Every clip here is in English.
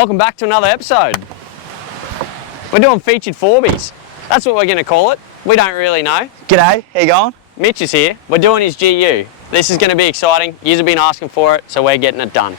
Welcome back to another episode. We're doing Featured Forbys. That's what we're going to call it. We don't really know. G'day, how you going? Mitch is here. We're doing his GU. This is going to be exciting. You've been asking for it, so we're getting it done.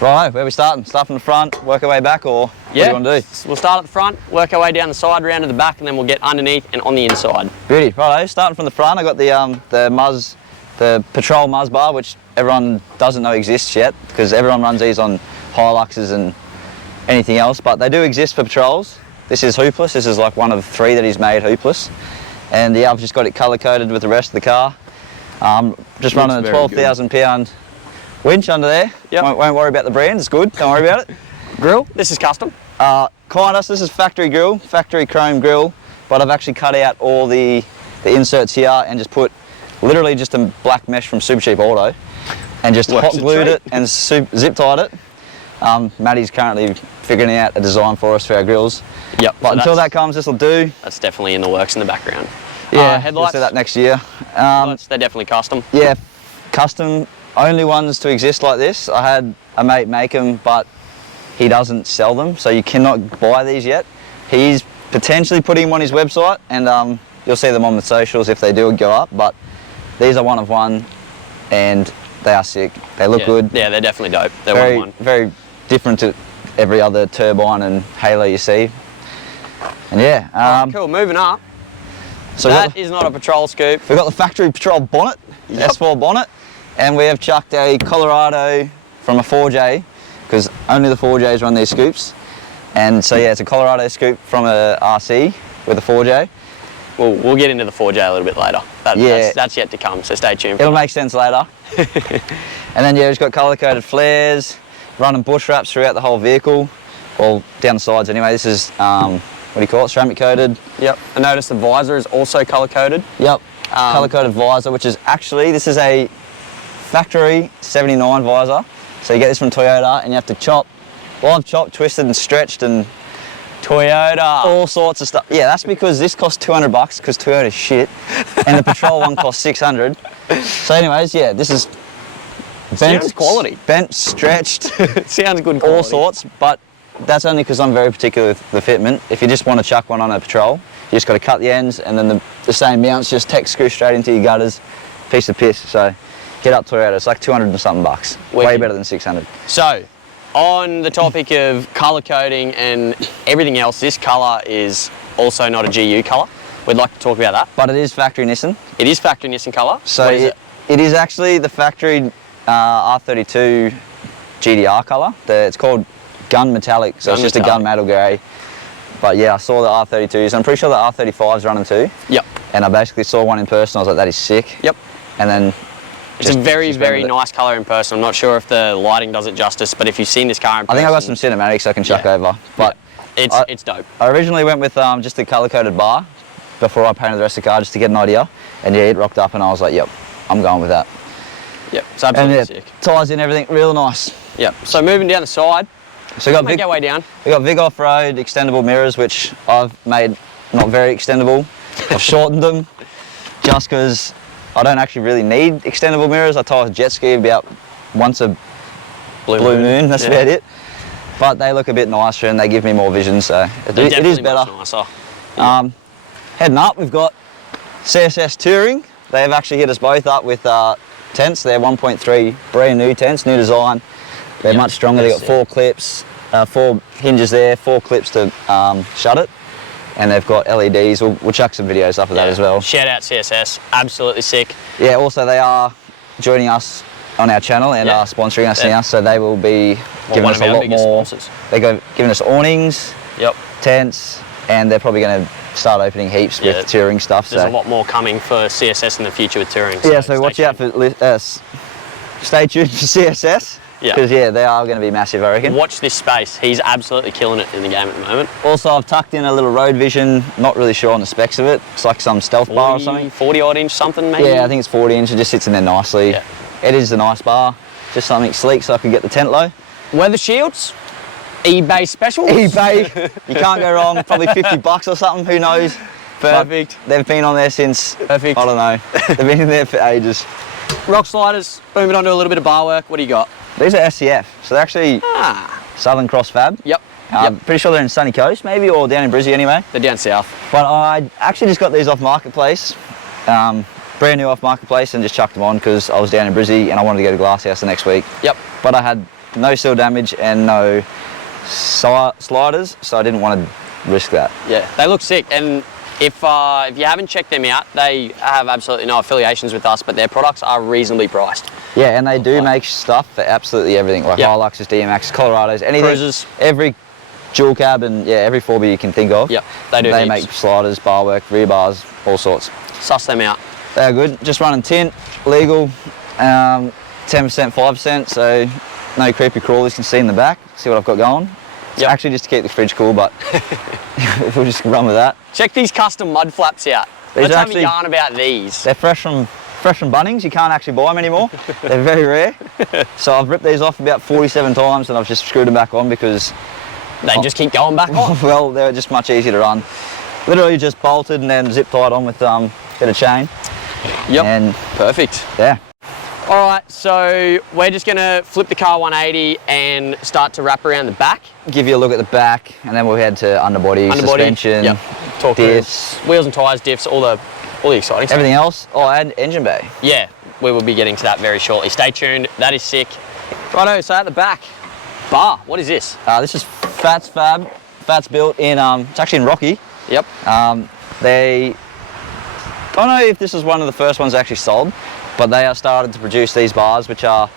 Right, where are we starting? Start from the front, work our way back, or what do you want to do? We'll start at the front, work our way down the side, round to the back, and then we'll get underneath and on the inside. Beauty. Righto, starting from the front, I got the Patrol Muzz bar, which everyone doesn't know exists yet, because everyone runs these on Hiluxes and anything else, but they do exist for Patrols. This is hoopless. This is like one of 3 that he's made hoopless. And yeah, I've just got it colour coded with the rest of the car. Just running a 12,000 pound winch under there. Yep. Won't worry about the brand, it's good, don't worry about it. Grill, this is custom. This is factory grill, factory chrome grill, but I've actually cut out all the inserts here and just put literally just a black mesh from Super Cheap Auto and just hot glued it and zip tied it. Maddie's currently figuring out a design for us for our grills. Yep. But until that comes, this will do. That's definitely in the works in the background. Yeah, headlights. We'll see that next year. They're definitely custom. Yeah, custom. Only ones to exist like this. I had a mate make them, but he doesn't sell them, so you cannot buy these yet. He's potentially putting them on his website, and you'll see them on the socials if they do go up, but these are one of one, and they are sick. They look good. Yeah, they're definitely dope. They're very, one of one. Very different to every other turbine and halo you see. And yeah. Cool, moving up. So that is not a Patrol scoop. We've got the factory Patrol bonnet, S4 bonnet. And we have chucked a Colorado from a 4J, because only the 4Js run these scoops. And so yeah, it's a Colorado scoop from a RC with a 4J. We'll get into the 4J a little bit later. That's yet to come, so stay tuned. It'll make sense later. And then yeah, we've got colour-coded flares, running bush wraps throughout the whole vehicle, well, down the sides anyway. This is, what do you call it, ceramic coated. Yep, I noticed the visor is also colour-coded. Yep, colour-coded visor, which is actually, this is a factory 79 visor, so you get this from Toyota and you have to chop, well I've chopped, twisted and stretched and Toyota, all sorts of stuff. Yeah, that's because this costs $200 because Toyota's shit and the Patrol one costs 600. So anyways, yeah, this is bent, sounds quality. Bent, stretched, sounds good quality. All sorts, but that's only because I'm very particular with the fitment. If you just want to chuck one on a Patrol, you just got to cut the ends and then the same mounts just tech screw straight into your gutters. Piece of piss. So get up Toyota, it's like 200 and something bucks. Way better than 600. So, on the topic of colour coding and everything else, this colour is also not a GU colour. We'd like to talk about that. But it is factory Nissan. It is factory Nissan colour. So it is actually the factory R32 GDR colour. It's called Gun Metallic, so it's just a gun metal grey. But yeah, I saw the R32s. I'm pretty sure the R35's running too. Yep. And I basically saw one in person, I was like, that is sick. Yep. And then it's a very, very nice colour in person. I'm not sure if the lighting does it justice, but if you've seen this car in person... I think I've got some cinematics I can chuck over. But it's dope. I originally went with just the colour-coded bar before I painted the rest of the car, just to get an idea. And yeah, it rocked up and I was like, yep, I'm going with that. Yep, it's absolutely sick. Ties in everything, real nice. Yep, so moving down the side, so we got make our way down. We got Vig Off-Road extendable mirrors, which I've made not very extendable. I've shortened them just because I don't actually really need extendable mirrors. I tie a jet ski about once a blue moon, that's about it. But they look a bit nicer and they give me more vision, so it is better. Nicer. Yeah. Heading up, we've got CSS Touring. They've actually hit us both up with tents. They're 1.3 brand new tents, new design. They're much stronger. They've got 4 clips, 4 hinges there, 4 clips to shut it. And they've got LEDs. We'll chuck some videos up of that as well. Shout out CSS, absolutely sick. Yeah, also they are joining us on our channel and are sponsoring us now, so they will be giving us a lot more. They're giving us awnings, tents, and they're probably going to start opening heaps with touring stuff. There's a lot more coming for CSS in the future with touring. So watch out for stay tuned for CSS. Because they are going to be massive, I reckon. Watch this space. He's absolutely killing it in the game at the moment. Also, I've tucked in a little road vision. Not really sure on the specs of it. It's like some stealth bar or something. 40 odd inch something maybe? Yeah, I think it's 40 inch. It just sits in there nicely. Yeah. It is a nice bar. Just something sleek so I can get the tent low. Weather shields. eBay specials? eBay. You can't go wrong. Probably 50 bucks or something. Who knows? Perfect. But they've been on there since. Perfect. I don't know. They've been in there for ages. Rock sliders. Moving on to a little bit of bar work. What do you got? These are SCF. So they're actually Southern Cross Fab. Yep. Pretty sure they're in Sunny Coast, maybe, or down in Brizzy anyway. They're down south. But I actually just got these off Marketplace. Brand new off Marketplace, and just chucked them on because I was down in Brizzy and I wanted to go to Glasshouse the next week. Yep. But I had no seal damage and no sliders, so I didn't want to risk that. Yeah, they look sick. And if you haven't checked them out, they have absolutely no affiliations with us, but their products are reasonably priced. Yeah, and they do make stuff for absolutely everything, like Hiluxes, DMX, Colorados, anything. Cruisers. Every dual cab and every 4B you can think of. Yep, they do. They make sliders, bar work, rear bars, all sorts. Suss them out. They're good. Just running tint, legal, 10%, 5%, so no creepy crawlies can see in the back. See what I've got going. It's actually just to keep the fridge cool, but we'll just run with that. Check these custom mud flaps out. Let's have a yarn about these. They're fresh from Bunnings. You can't actually buy them anymore. They're very rare. So I've ripped these off about 47 times and I've just screwed them back on because they just keep going back on. Well, they're just much easier to run. Literally just bolted and then zip tied on with a bit of chain. Yep. And perfect. Yeah. All right, so we're just gonna flip the car 180 and start to wrap around the back. Give you a look at the back, and then we'll head to underbody, suspension, talk diffs, wheels and tyres, diffs, all the exciting stuff. Everything else. Oh, and engine bay. Yeah, we will be getting to that very shortly. Stay tuned. That is sick. Righto, so at the back, bar. What is this? This is Fats Fab. Fats built in. It's actually in Rocky. Yep. They. I don't know if this is one of the first ones actually sold, but they are started to produce these bars, which are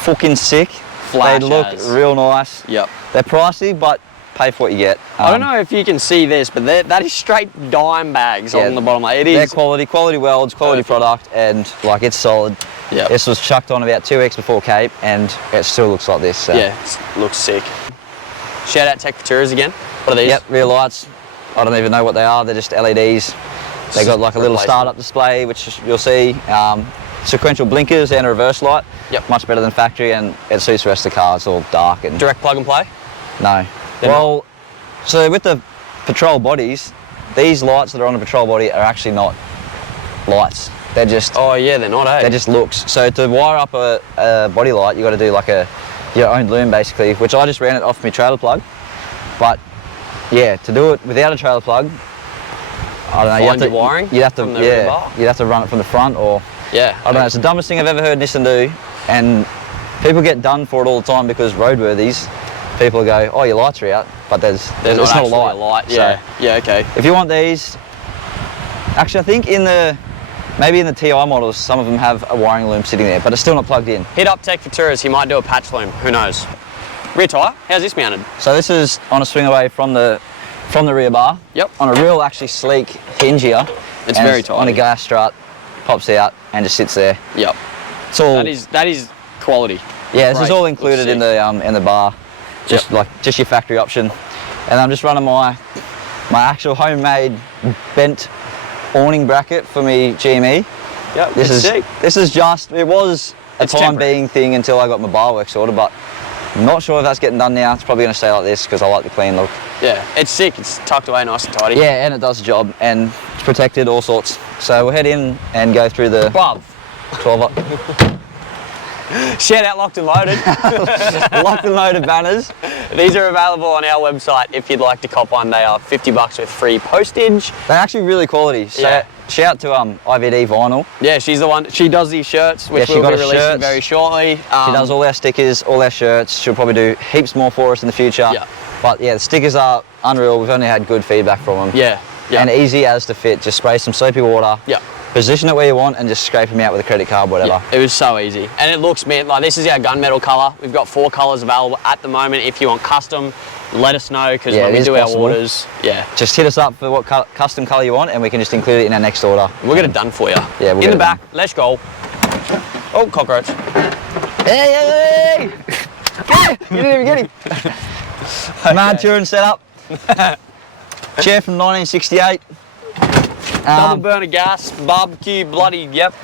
fucking sick. Flash they look real nice. Yep. They're pricey, but pay for what you get. I don't know if you can see this, but that is straight dime bags on the bottom. It is. They're quality welds, quality product, and like it's solid. Yeah. This was chucked on about 2 weeks before Cape, and it still looks like this. So. Yeah, it looks sick. Shout out Tech4Tourers again. What are these? Yep, rear lights. I don't even know what they are. They're just LEDs. They got like a little startup display, which you'll see. Sequential blinkers and a reverse light. Yep. Much better than factory, and it suits the rest of the car. It's all dark and. Direct plug and play? No. Well, so with the patrol bodies, these lights that are on the patrol body are actually not lights. They're just. Oh yeah, they're not. They're just looks. So to wire up a body light, you got to do like your own loom basically, which I just ran it off my trailer plug. But yeah, to do it without a trailer plug. I don't know. You have to wiring. You'd have to you'd have to run it from the front, or I don't know. It's the dumbest thing I've ever heard Nissan do, and people get done for it all the time because roadworthies, people go, oh, your lights are out, but there's not a light. Yeah. So, yeah. Okay. If you want these, actually, I think maybe in the TI models, some of them have a wiring loom sitting there, but it's still not plugged in. Hit up Tech4Tourers. He might do a patch loom. Who knows? Rear tyre. How's this mounted? So this is on a swing away from the rear bar. Yep. On a real actually sleek hinge here. It's very tight. On a gas strut, pops out and just sits there. Yep. It's all. That is quality. Yeah, this is all included in the bar. Just just your factory option. And I'm just running my actual homemade bent awning bracket for me GME. Yep. This is just, it was a time being thing until I got my bar work sorted, but I'm not sure if that's getting done now. It's probably going to stay like this because I like the clean look. Yeah, it's sick. It's tucked away nice and tidy. Yeah, and it does the job, and it's protected, all sorts. So we'll head in and go through the 12 up. Shout out Locked and Loaded. Locked and Loaded banners. These are available on our website if you'd like to cop one. They are $50 with free postage. They're actually really quality. So shout out to IVD Vinyl. Yeah, she's the one. She does these shirts, which we'll be releasing very shortly. She does all our stickers, all our shirts. She'll probably do heaps more for us in the future. Yeah. But yeah, the stickers are unreal. We've only had good feedback from them. Yeah. And easy as to fit. Just spray some soapy water. Yeah. Position it where you want and just scrape them out with a credit card, whatever. Yeah, it was so easy. And it looks, man, like this is our gunmetal colour. We've got 4 colours available at the moment. If you want custom, let us know, because when we do our orders, just hit us up for what custom colour you want and we can just include it in our next order. We'll get it done for you. Yeah, we'll in the back, let's go. Oh, cockroach. Hey! You didn't even get him. Mad touring setup. Chair from 1968. Double burner gas, barbecue, bloody, yep.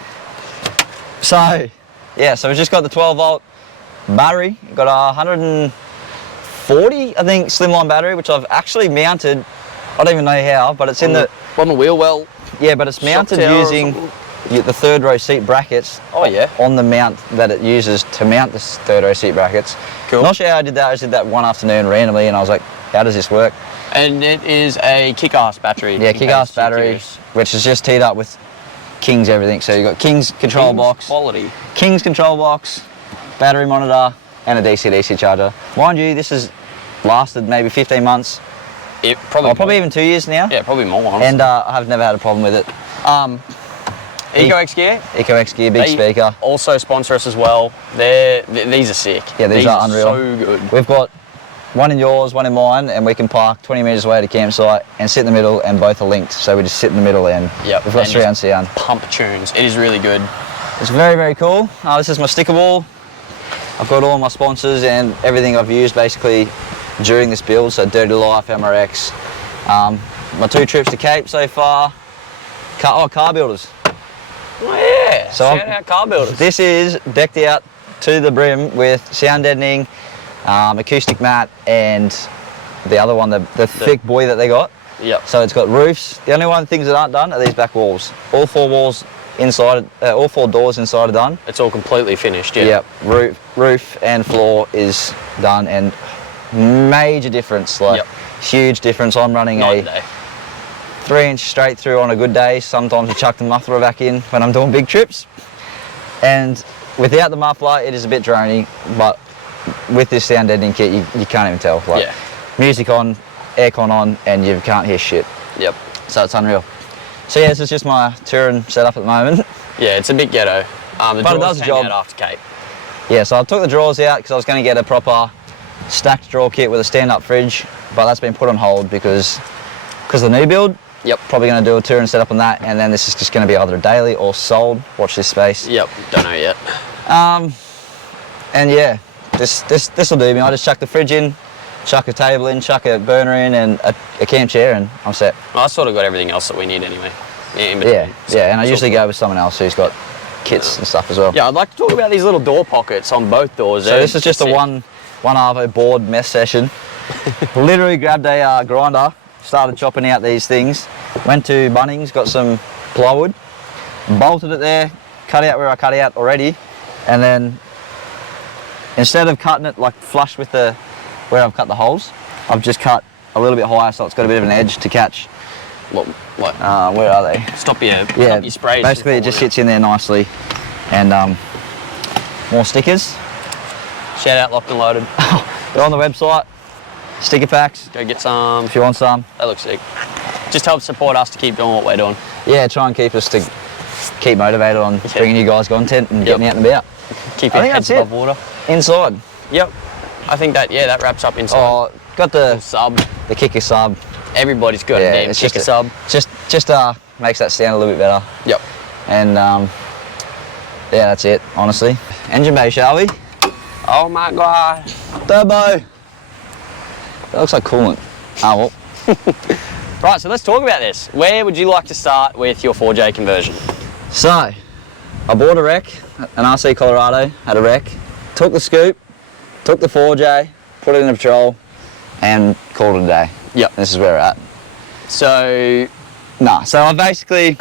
So, yeah, so we've just got the 12 volt battery. Got a 140 40, I think, slimline battery, which I've actually mounted. I don't even know how, but it's on the wheel well. Yeah, but it's mounted using the third row seat brackets. Oh yeah. On the mount that it uses to mount the third row seat brackets. Cool. Not sure how I did that. I just did that one afternoon randomly, and I was like, how does this work? And it is a kick-ass battery. Yeah, kick-ass battery, which is just teed up with King's everything. So you've got King's control box, quality. King's control box, battery monitor, and a DC-DC charger. Mind you, this has lasted maybe 15 months. It probably even 2 years now. Yeah, probably more, honestly. And I've never had a problem with it. EcoX Gear? EcoX Gear, big speaker. Also sponsor us as well. These are sick. Yeah, these are unreal. So good. We've got one in yours, one in mine, and we can park 20 metres away at a campsite and sit in the middle, and both are linked. So we just sit in the middle, and we've got surround sound. Pump tunes. It is really good. It's very, very cool. This is my sticker wall. I've got all my sponsors and everything I've used basically during this build. So Dirty Life, MRX, my 2 trips to Cape so far. Car builders. Oh yeah, so shout out car builders. This is decked out to the brim with sound deadening, acoustic mat, and the other one, the thick boy that they got. Yep. So it's got roofs. The only things that aren't done are these back walls. All 4 walls inside, all 4 doors inside are done. It's all completely finished, yeah. Yep, roof and floor is done, and major difference, huge difference. I'm running a 3-inch straight through on a good day. Sometimes I chuck the muffler back in when I'm doing big trips. And without the muffler, it is a bit drony, but with this sound deadening kit, you can't even tell. Music on, aircon on, and you can't hear shit. Yep. So it's unreal. So yeah, this is just my touring setup at the moment. Yeah, it's a bit ghetto. But it does the job. After Cape. Yeah, so I took the drawers out because I was going to get a proper stacked drawer kit with a stand-up fridge, but that's been put on hold because of the new build. Yep. Probably going to do a tour and setup on that, and then this is just going to be either a daily or sold. Watch this space. Yep. Don't know yet. And yeah, this will do me. I just chuck the fridge in, chuck a table in, chuck a burner in, and a camp chair, and I'm set. Well, I sort of got everything else that we need anyway. Yeah, and I usually go with someone else who's got kits and stuff as well. Yeah, I'd like to talk about these little door pockets on both doors. So this is just a one Arvo board mess session. Literally grabbed a grinder, started chopping out these things, went to Bunnings, got some plywood, bolted it there, cut out where I cut out already, and then instead of cutting it like flush with where I've cut the holes, I've just cut a little bit higher so it's got a bit of an edge to catch. What? Where are they? Stop your sprays. Basically it just sits in there nicely, and more stickers. Shout out Locked and Loaded. They're on the website. Sticker packs. Go get some. If you want some. That looks sick. Just helps support us to keep doing what we're doing. Yeah, try and keep us to keep motivated on bringing you guys content and getting out and about. Keep your heads above water. Inside. Yep. I think that that wraps up inside. Got the sub. The kicker sub. Everybody's got a damn kicker sub. Just makes that sound a little bit better. Yep. And yeah, that's it, honestly. Engine bay, shall we? Oh my god. Turbo. That looks like coolant. Oh well. Right, so let's talk about this. Where would you like to start with your 4J conversion? So, I bought a wreck, an RC Colorado, had a wreck, took the scoop, took the 4J, put it in a patrol, and called it a day. Yep. This is where we're at. So, so I basically,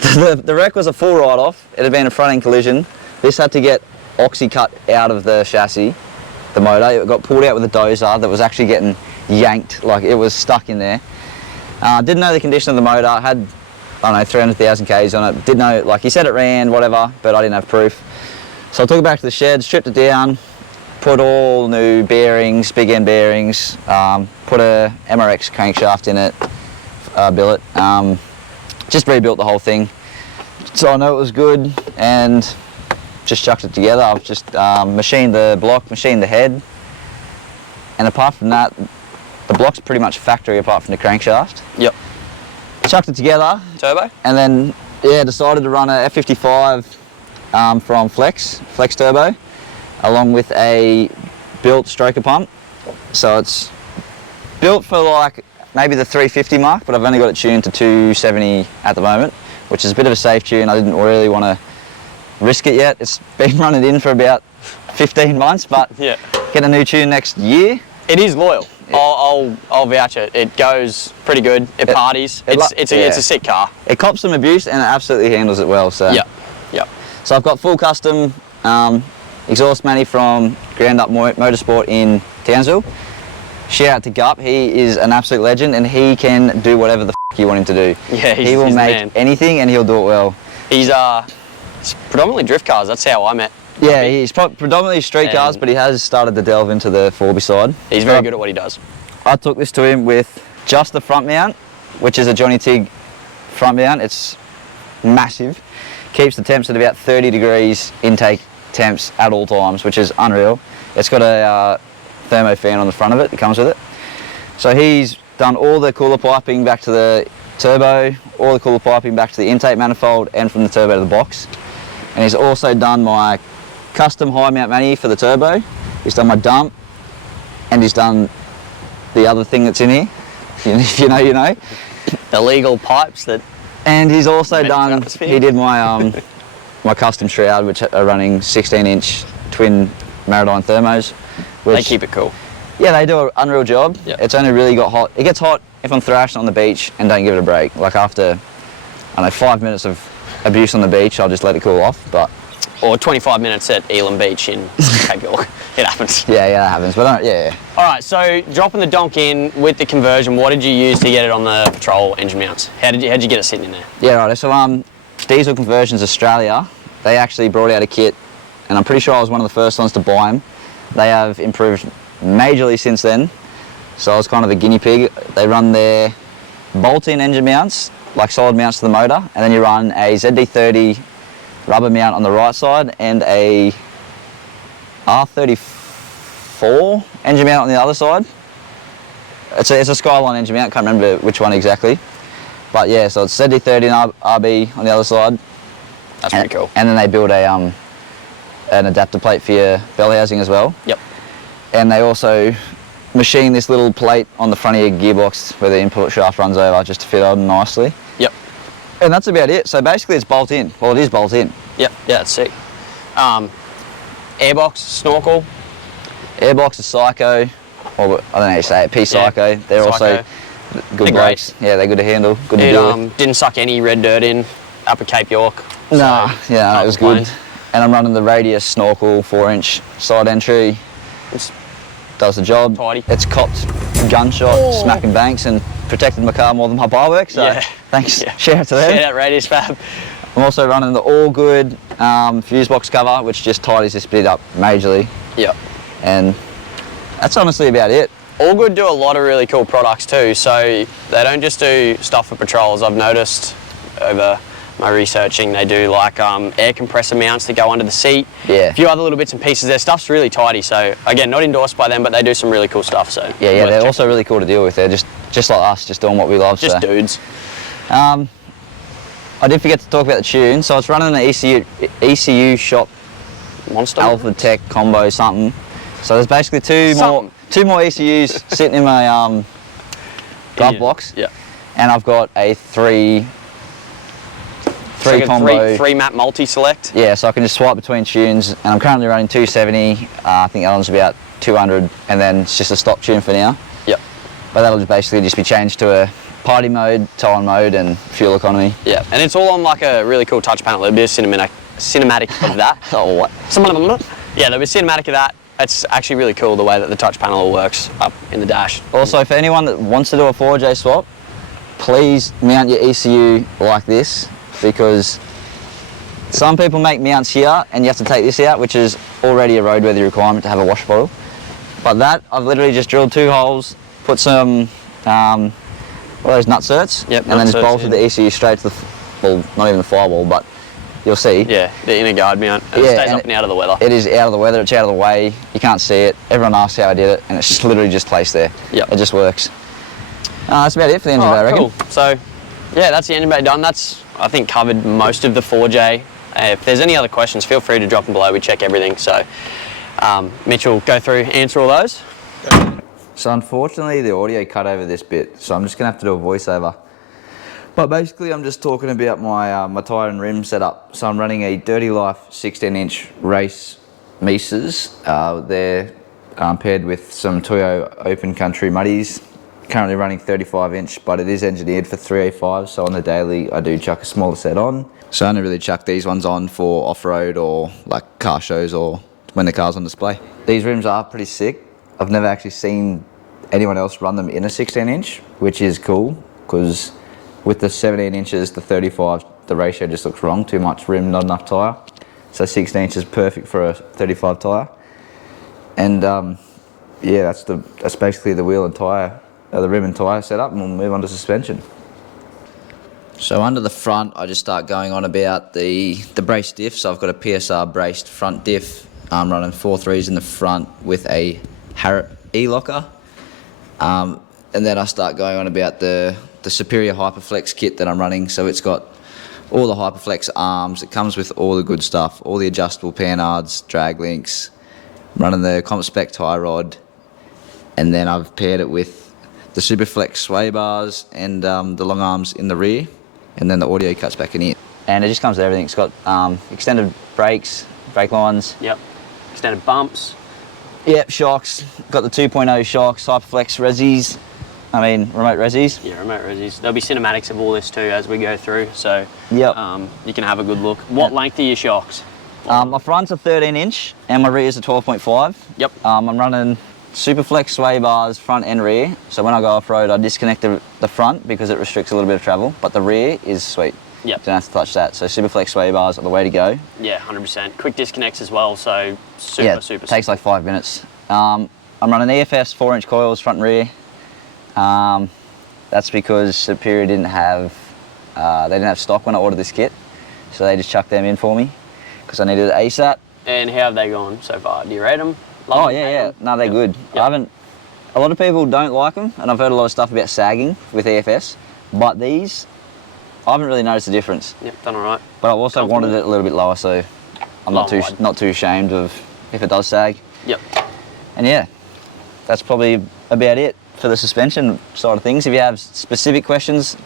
the wreck was a full write-off. It had been a front-end collision. This had to get oxy cut out of the chassis, the motor. It got pulled out with a dozer that was actually getting yanked, like it was stuck in there. Didn't know the condition of the motor. Had, I don't know, 300,000 Ks on it. Didn't know, like he said it ran, whatever, but I didn't have proof. So I took it back to the shed, stripped it down, put all new bearings, big end bearings, put a MRX crankshaft in it, billet, just rebuilt the whole thing. So I know it was good and just chucked it together. I've just machined the block, machined the head, and apart from that, the block's pretty much factory apart from the crankshaft. Yep. Chucked it together. Turbo? And then, yeah, decided to run a F55 from Flex Turbo, along with a built stroker pump. So it's built for like maybe the 350 mark, but I've only got it tuned to 270 at the moment, which is a bit of a safe tune. I didn't really want to risk it yet. It's been running in for about 15 months, but yeah, get a new tune next year. It is loyal. I'll vouch it. It goes pretty good. It parties. It's a sick car. It cops some abuse and it absolutely handles it well. So Yep. So I've got full custom exhaust mani from Ground Up Motorsport in Townsville. Shout out to Gup. He is an absolute legend and he can do whatever the f you want him to do. Yeah, he will make anything and he'll do it well. He's it's predominantly drift cars. That's how I met. Yeah, he's predominantly street cars, but he has started to delve into the Forby side. He's very good at what he does. I took this to him with just the front mount, which is a Johnny Tig front mount. It's massive. Keeps the temps at about 30 degrees intake temps at all times, which is unreal. It's got a thermo fan on the front of it that comes with it. So he's done all the cooler piping back to the turbo, all the cooler piping back to the intake manifold and from the turbo to the box. And he's also done my custom high mount mani for the turbo. He's done my dump and he's done the other thing that's in here. If you know, you know. Illegal pipes that... And he's also done, he did my my custom shroud, which are running 16-inch twin Maridine thermos. Which, they keep it cool. Yeah, they do an unreal job. Yep. It's only really got hot. It gets hot if I'm thrashing on the beach and don't give it a break. Like after, I don't know, 5 minutes of abuse on the beach, I'll just let it cool off. But or 25 minutes at Elam Beach in Cape York. It happens. Yeah, that happens. But yeah. All right, so dropping the donk in with the conversion, what did you use to get it on the Patrol engine mounts? How'd you get it sitting in there? Yeah, right. So Diesel Conversions Australia, they actually brought out a kit, and I'm pretty sure I was one of the first ones to buy them. They have improved majorly since then. So I was kind of a guinea pig. They run their bolt-in engine mounts, like solid mounts to the motor, and then you run a ZD30 rubber mount on the right side and a R34 engine mount on the other side. It's a Skyline engine mount, can't remember which one exactly. But yeah, so it's ZD30 and RB on the other side. That's pretty cool. And then they build an adapter plate for your belly housing as well. Yep. And they also machine this little plate on the front of your gearbox where the input shaft runs over just to fit on nicely. Yep. And that's about it. So basically it's bolt in. Well, it is bolt in. Yep, yeah, it's sick. Airbox, snorkel? Airbox is Psycho, or I don't know how you say it, P-Psycho. Yeah, they're Psycho. also good brakes. Yeah, they're good to handle, good to deal with. Didn't suck any red dirt in up at Cape York. No, yeah, it was good. And I'm running the Radius Snorkel 4-inch side entry. It does the job. Tidy. It's copped gunshot, smacking banks, and protected my car more than my bar work. So thanks. Yeah. Shout out to them. Shout out Radius Fab. I'm also running the All Good fuse box cover, which just tidies this bit up majorly. Yep. And that's honestly about it. All Good do a lot of really cool products too. So they don't just do stuff for patrols. I've noticed over my researching, they do like air compressor mounts that go under the seat. Yeah. A few other little bits and pieces. Their stuff's really tidy. So again, not endorsed by them, but they do some really cool stuff. So yeah, they're also really cool to deal with. They're just like us, just doing what we love. Just dudes. I did forget to talk about the tune. So it's running an ECU shop Monster Alpha Tech combo something. So there's basically two more ECUs sitting in my glove box. Yeah. And I've got a three combo. Three map multi-select. Yeah, so I can just swipe between tunes, and I'm currently running 270. I think that one's about 200, and then it's just a stock tune for now. Yep. But that'll basically just be changed to a party mode, tow-on mode, and fuel economy. Yeah, and it's all on like a really cool touch panel. There'll be a cinematic of that. Oh, what? Yeah, there'll be a cinematic of that. It's actually really cool the way that the touch panel all works up in the dash. Also, for anyone that wants to do a 4J swap, please mount your ECU like this, because some people make mounts here and you have to take this out, which is already a roadworthy requirement to have a wash bottle. But that, I've literally just drilled 2 holes, put some, what are those, nutserts? Yep, and then just bolted the ECU straight to the, well, not even the firewall, but you'll see. Yeah, the inner guard mount. And it stays up and out of the weather. It is out of the weather, it's out of the way, you can't see it. Everyone asks how I did it, and it's just literally just placed there. Yep. It just works. That's about it for the engine bay, I reckon. Cool. So, yeah, that's the engine bay done. That's, I think, covered most of the 4J. If there's any other questions, feel free to drop them below. We check everything. So, Mitch will go through, answer all those. So unfortunately the audio cut over this bit, so I'm just gonna have to do a voiceover. But basically I'm just talking about my my tyre and rim setup. So I'm running a Dirty Life 16-inch race Mises. They're paired with some Toyo Open Country muddies. Currently running 35 inch, but it is engineered for 305, so on the daily I do chuck a smaller set on. So I only really chuck these ones on for off-road or like car shows or when the car's on display. These rims are pretty sick. I've never actually seen anyone else run them in a 16 inch, which is cool, because with the 17 inches, the 35, the ratio just looks wrong. Too much rim, not enough tyre. So 16 inches is perfect for a 35 tyre. And yeah, that's basically the wheel and tyre, the rim and tyre setup, and we'll move on to suspension. So under the front, I just start going on about the brace diff. So I've got a PSR braced front diff. I'm running 4.3s in the front with a Harrop E-locker. And then I start going on about the Superior Hyperflex kit that I'm running. So it's got all the Hyperflex arms. It comes with all the good stuff, all the adjustable panhards, drag links. I'm running the CompSpec tie rod. And then I've paired it with the Superflex sway bars and the long arms in the rear. And then the audio cuts back in here. And it just comes with everything. It's got extended brakes, brake lines. Yep. Extended bumps. Yep, shocks. Got the 2.0 shocks, Hyperflex resis. Remote resis. Yeah, remote resis. There'll be cinematics of all this too as we go through, so yep. You can have a good look. What length are your shocks? My front's a 13 inch and my rear's a 12.5. Yep. I'm running Superflex sway bars front and rear, so when I go off-road I disconnect the front because it restricts a little bit of travel, but the rear is sweet. Yep. Don't have to touch that, so Superflex sway bars are the way to go. Yeah, 100%. Quick disconnects as well, so super takes like 5 minutes. I'm running EFS 4-inch coils front and rear. That's because Superior didn't have stock when I ordered this kit, so they just chucked them in for me because I needed it ASAP. And how have they gone so far? Do you rate them? No, they're good. Yep. A lot of people don't like them, and I've heard a lot of stuff about sagging with EFS, but these, I haven't really noticed a difference. Yep, done all right. But I've also wanted it a little bit lower, so I'm not too ashamed of if it does sag. Yep. And yeah, that's probably about it for the suspension side of things. If you have specific questions,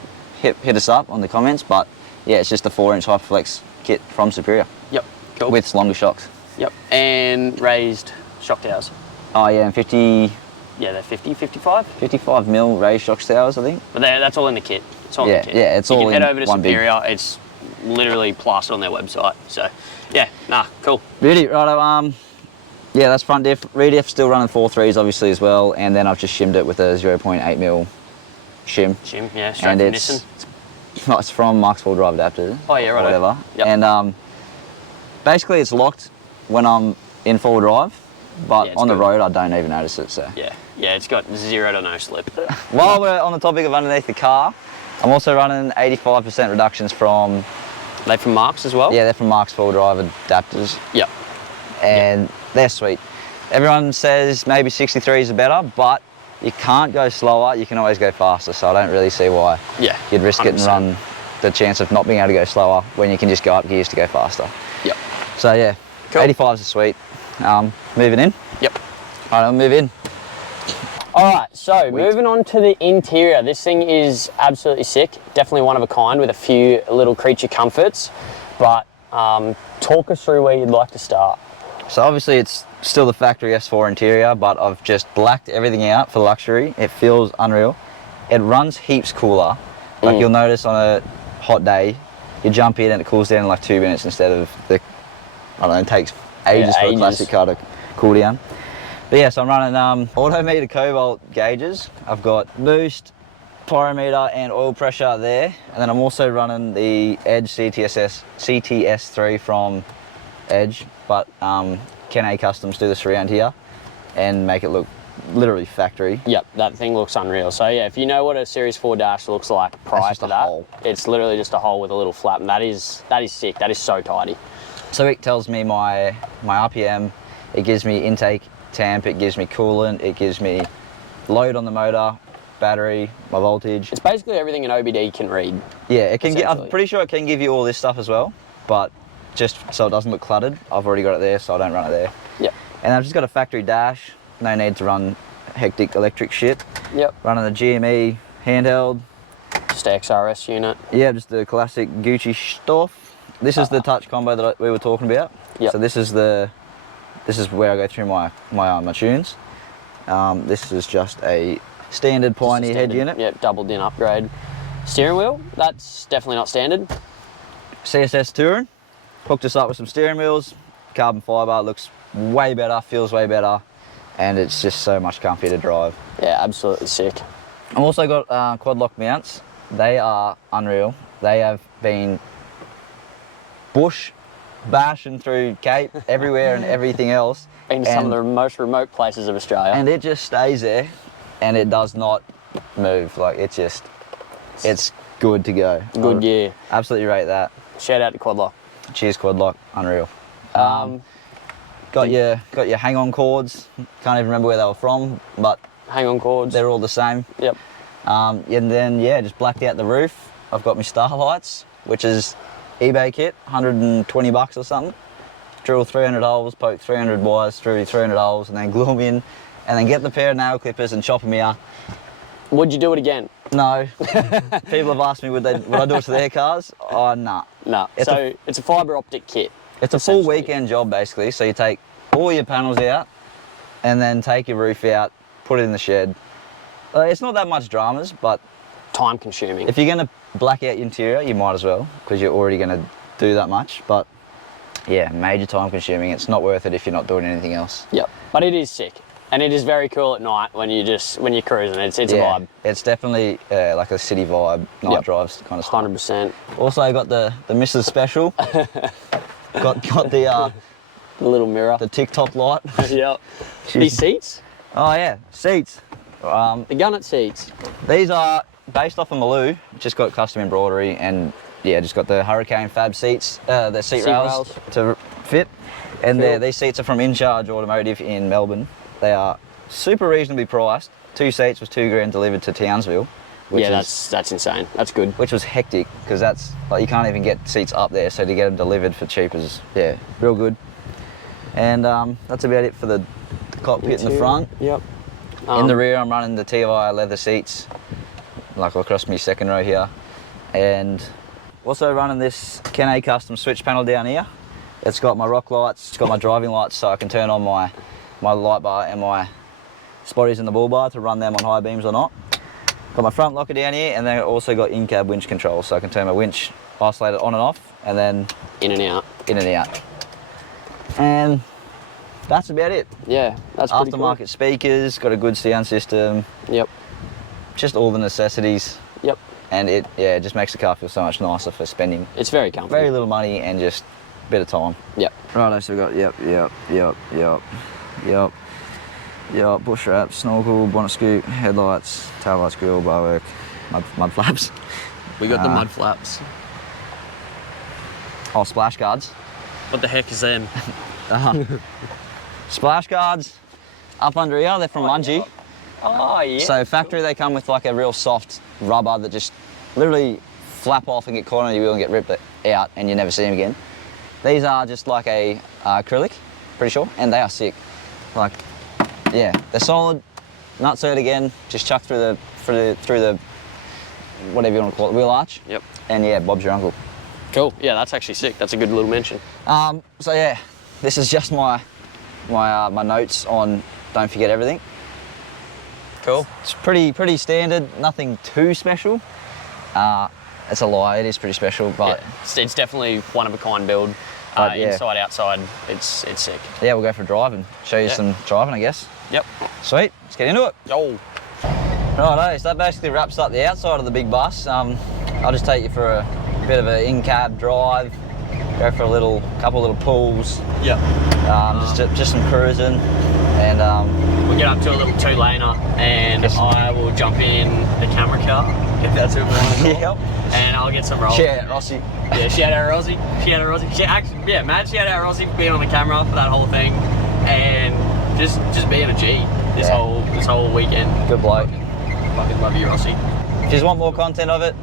hit us up on the comments. But yeah, it's just a 4-inch Hyperflex kit from Superior. Yep, cool. With longer shocks. Yep, and raised shock towers. Oh yeah, and 50... Yeah, they're 50, 55? 55 mil raised shock towers, I think. But that's all in the kit. It's all in the kit. Yeah, it's all in one big... You can head over to Superior, it's literally plastered on their website. So, yeah, cool. Really, righto, yeah, that's front diff. Rear diff still running 4.3s obviously as well, and then I've just shimmed it with a 0.8 mil shim. Shim, yeah, straight from Nissan. It's from Mark's Full Drive Adapter. Oh yeah, right. Whatever. Yep. And basically it's locked when I'm in full drive, but on the road I don't even notice it. So yeah, it's got 0 to no slip. While we're on the topic of underneath the car, I'm also running 85% reductions from... Are they from Mark's as well? Yeah, they're from Mark's Full Drive Adapters. Yep. And they're sweet. Everyone says maybe 63s are better, but you can't go slower, you can always go faster, so I don't really see why you'd risk 100%. It and run the chance of not being able to go slower when you can just go up gears to go faster. Yep. So yeah, cool. 85s are sweet. Moving in? Yep. All right, I'll move in. Alright, so moving on to the interior. This thing is absolutely sick. Definitely one of a kind with a few little creature comforts, but talk us through where you'd like to start. So obviously it's still the factory S4 interior, but I've just blacked everything out for luxury. It feels unreal. It runs heaps cooler. Like you'll notice on a hot day, you jump in and it cools down in like 2 minutes instead of it takes ages for a classic car to cool down. But yeah, so I'm running auto meter cobalt gauges. I've got boost, pyrometer and oil pressure there. And then I'm also running the Edge CTS3 from Edge, but Ken A Customs do this around here and make it look literally factory. Yep, that thing looks unreal. So yeah, if you know what a Series 4 dash looks like prior to that, it's literally just a hole with a little flap, and that is sick. That is so tidy. So it tells me my RPM, it gives me intake temp, it gives me coolant, it gives me load on the motor, battery, my voltage. It's basically everything an OBD can read. Yeah, it can. I'm pretty sure it can give you all this stuff as well, but just so it doesn't look cluttered, I've already got it there, so I don't run it there. Yep. And I've just got a factory dash, no need to run hectic electric shit. Yep. Running the GME handheld. Just XRS unit. Yeah, just the classic Gucci stuff. This is the touch combo that we were talking about. Yep. So this is the this is where I go through my tunes. This is just a standard Pioneer head unit. Yep, doubled in upgrade. Steering wheel, that's definitely not standard. CSS Touring, hooked us up with some steering wheels, carbon fibre, looks way better, feels way better, and it's just so much comfier to drive. Yeah, absolutely sick. I've also got quad lock mounts. They are unreal. They have been bush bashing through Cape, everywhere and everything else. In some of the most remote places of Australia. And it just stays there and it does not move. Like it's good to go. Good gear. Absolutely rate that. Shout out to Quad Lock. Cheers Quad Lock, unreal. Got your hang-on cords. Can't even remember where they were from, but hang-on cords. They're all the same. Yep. And then just blacked out the roof. I've got my starlights, which is eBay kit, 120 bucks or something. Drill 300 holes, poke 300 wires through 300 holes, and then glue them in, and then get the pair of nail clippers and chop them out. Would you do it again? No. People have asked me would I do it to their cars? Oh, nah. No. It's a fibre optic kit. It's a full weekend job basically. So you take all your panels out, and then take your roof out, put it in the shed. It's not that much dramas, but time consuming. If you're going to black out your interior, you might as well, because you're already going to do that much. But yeah, major time consuming. It's not worth it if you're not doing anything else. Yep. But it is sick. And it is very cool at night when you're cruising. It's a vibe. It's definitely like a city vibe, night drives kind of stuff. 100%. Also got the Mrs. Special. got the little mirror. The TikTok light. Yep. These seats? Oh yeah, seats. The Gunnit seats. These are based off of Maloo. Just got custom embroidery and just got the Hurricane Fab seats, the seat rails to fit. And these seats are from In Charge Automotive in Melbourne. They are super reasonably priced. 2 seats was $2,000 delivered to Townsville. That's insane. That's good. Which was hectic because that's like you can't even get seats up there, so to get them delivered for cheap is real good. And that's about it for the cockpit in the front. Yep. In the rear, I'm running the TI leather seats, like across my second row here, and also running this Ken A custom switch panel down here. It's got my rock lights, it's got my driving lights, so I can turn on my light bar and my spotties in the bull bar to run them on high beams or not. Got my front locker down here, and then I also got in-cab winch control, so I can turn my winch isolator on and off, and then in and out. And that's about it. Yeah, that's pretty cool. Aftermarket speakers, got a good sound system. Yep. Just all the necessities. Yep. And it just makes the car feel so much nicer for spending. It's very comfortable. Very little money and just a bit of time. Yep. Right, so we've got bush wrap, snorkel, bonnet scoop, headlights, tail lights, grille, bar work, mud flaps. We got the mud flaps. Oh, splash guards. What the heck is them? Splash guards up under here, they're from Mungie. Oh yeah. So factory they come with like a real soft rubber that just literally flap off and get caught on your wheel and get ripped out and you never see them again. These are just like a acrylic, pretty sure, and they are sick. Like, yeah, they're solid. Nutsert again, just chuck through the whatever you want to call it, wheel arch. Yep. And yeah, Bob's your uncle. Cool. Yeah, that's actually sick. That's a good little mention. So yeah, this is just my notes on don't forget everything. Cool. It's pretty standard, nothing too special. It's a lie, it is pretty special, but yeah, it's definitely one of a kind build. Inside, outside, it's sick. Yeah, we'll go for a drive and show you some driving, I guess. Yep. Sweet, let's get into it. Yo. Righto, so that basically wraps up the outside of the big bus. I'll just take you for a bit of an in-cab drive, go for a couple little pulls. Yep. Just some cruising, and we'll get up to a little 2-laner, and I will jump in the camera car, if that's what we want to call it. Yep. And I'll get some rolls. Shout out Rossi. Yeah, shout out Rossi. Shout out Rossi. Mad shout out Rossi for being on the camera for that whole thing, and just being a G this whole weekend. Good bloke. Fucking love you, Rossi. If you want more content of it,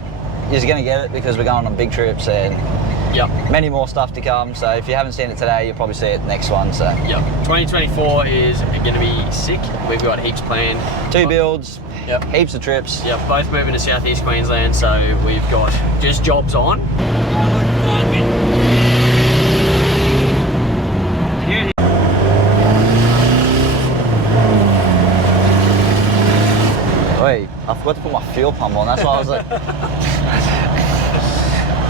you're going to get it because we're going on big trips and many more stuff to come. So if you haven't seen it today, you'll probably see it next one. So 2024 is going to be sick. We've got heaps planned. 2 builds. Heaps of trips. Both moving to Southeast Queensland, so we've got just jobs on. Wait, I forgot to put my fuel pump on. That's why I was like,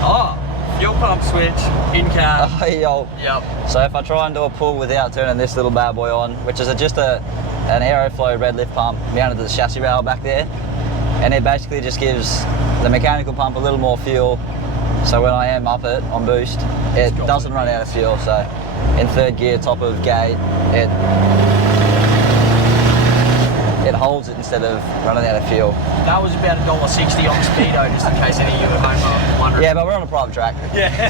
Oh, fuel pump switch, in cab. oh, yo. Yep. So if I try and do a pull without turning this little bad boy on, which is just an Aeroflow red lift pump mounted to the chassis rail back there, and it basically just gives the mechanical pump a little more fuel. So when I am up it on boost, it doesn't run out of fuel. So in third gear, top of gate, it holds it instead of running out of fuel. That was about $1.60 on Speedo, just in case any of you at home are wondering. Yeah, but we're on a private track. Yeah.